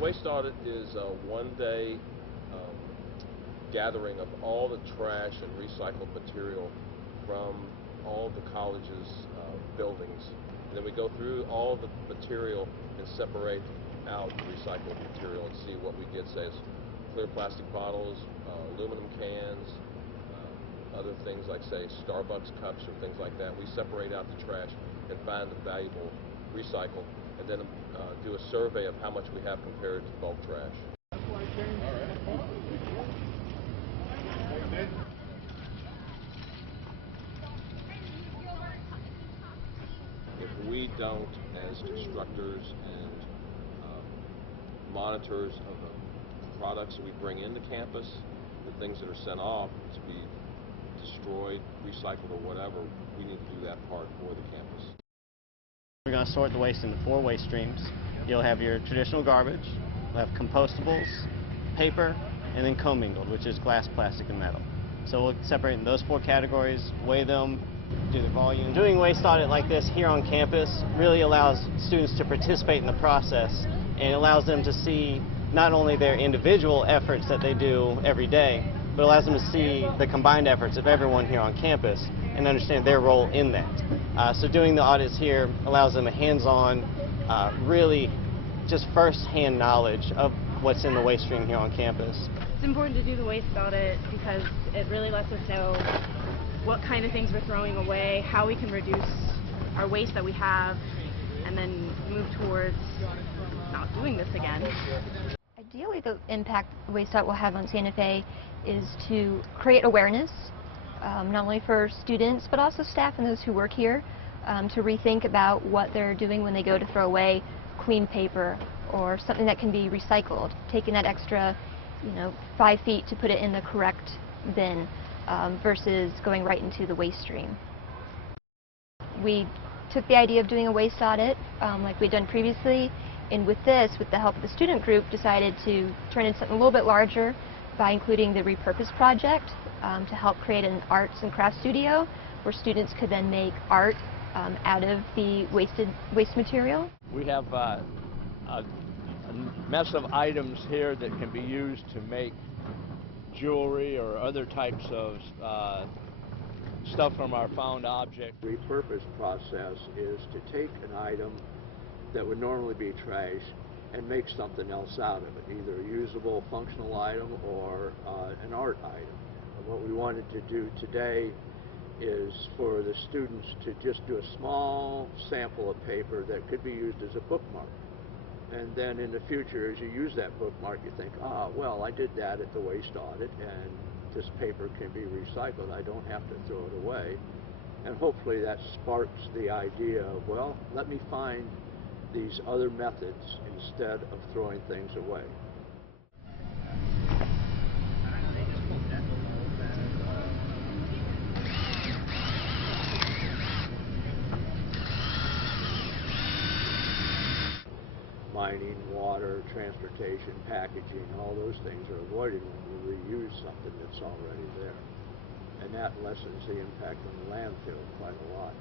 Waste Audit is a one-day gathering of all the trash and recycled material from all the college's buildings. And then we go through all the material and separate out recycled material and see what we get, say, as clear plastic bottles, aluminum cans, other things like, say, Starbucks cups or things like that. We separate out the trash and find the valuable recycle, and then do a survey of how much we have compared to bulk trash. If we don't, as constructors and monitors of the products we bring into campus, the things that are sent off to be destroyed, recycled, or whatever, we need to do that part for the campus. We're going to sort the waste into 4 waste streams. You'll have your traditional garbage, you'll have compostables, paper, and then commingled, which is glass, plastic, and metal. So we'll separate in those 4 categories, weigh them, do the volume. Doing waste audit like this here on campus really allows students to participate in the process, and allows them to see not only their individual efforts that they do every day, but allows them to see the combined efforts of everyone here on campus and understand their role in that. So doing the audits here allows them a hands-on, really just first-hand knowledge of what's in the waste stream here on campus. It's important to do the waste audit because it really lets us know what kind of things we're throwing away, how we can reduce our waste that we have, and then move towards not doing this again. Ideally, the impact the waste audit will have on Santa Fe is to create awareness, not only for students but also staff and those who work here, to rethink about what they're doing when they go to throw away clean paper or something that can be recycled, taking that extra 5 feet to put it in the correct bin versus going right into the waste stream. We took the idea of doing a waste audit like we'd done previously, and with this, with the help of the student group, decided to turn into something a little bit larger by including the Repurpose project to help create an arts and crafts studio where students could then make art out of the waste material. We have a mess of items here that can be used to make jewelry or other types of stuff from our found object. Repurpose process is to take an item that would normally be trash and make something else out of it, either a usable functional item or an art item. And what we wanted to do today is for the students to just do a small sample of paper that could be used as a bookmark. And then in the future, as you use that bookmark, you think, well, I did that at the waste audit, and this paper can be recycled. I don't have to throw it away. And hopefully that sparks the idea of, well, let me find these other methods instead of throwing things away. Mining, water, transportation, packaging, all those things are avoided when we reuse something that's already there. And that lessens the impact on the landfill quite a lot.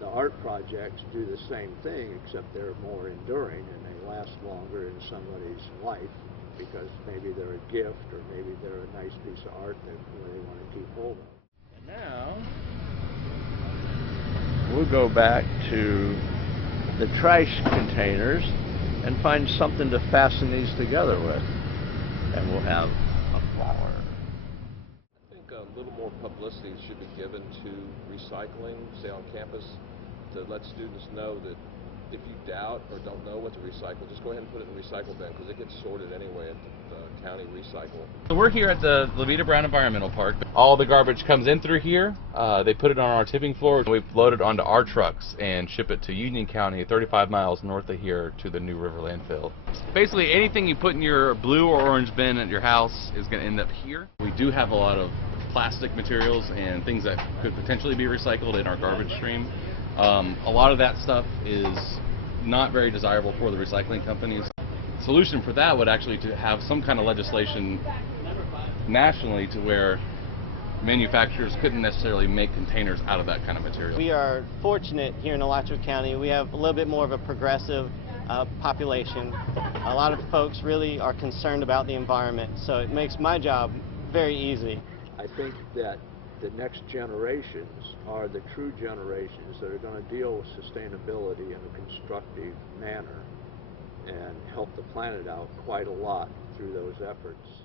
The art projects do the same thing, except they're more enduring and they last longer in somebody's life because maybe they're a gift or maybe they're a nice piece of art that they want to keep hold of. And now we'll go back to the trash containers and find something to fasten these together with, and we'll have a flower. I think a little more publicity should be given to recycling, say on campus, to let students know that if you doubt or don't know what to recycle, just go ahead and put it in the recycle bin because it gets sorted anyway at the county recycle. So we're here at the Levita Brown Environmental Park. All the garbage comes in through here. They put it on our tipping floor. We've loaded onto our trucks and ship it to Union County, 35 miles north of here, to the New River landfill. Basically, anything you put in your blue or orange bin at your house is going to end up here. We do have a lot of plastic materials and things that could potentially be recycled in our garbage stream. A lot of that stuff is not very desirable for the recycling companies. The solution for that would actually to have some kind of legislation nationally to where manufacturers couldn't necessarily make containers out of that kind of material. We are fortunate here in Alachua County. We have a little bit more of a progressive population. A lot of folks really are concerned about the environment, so it makes my job very easy. I think that the next generations are the true generations that are going to deal with sustainability in a constructive manner and help the planet out quite a lot through those efforts.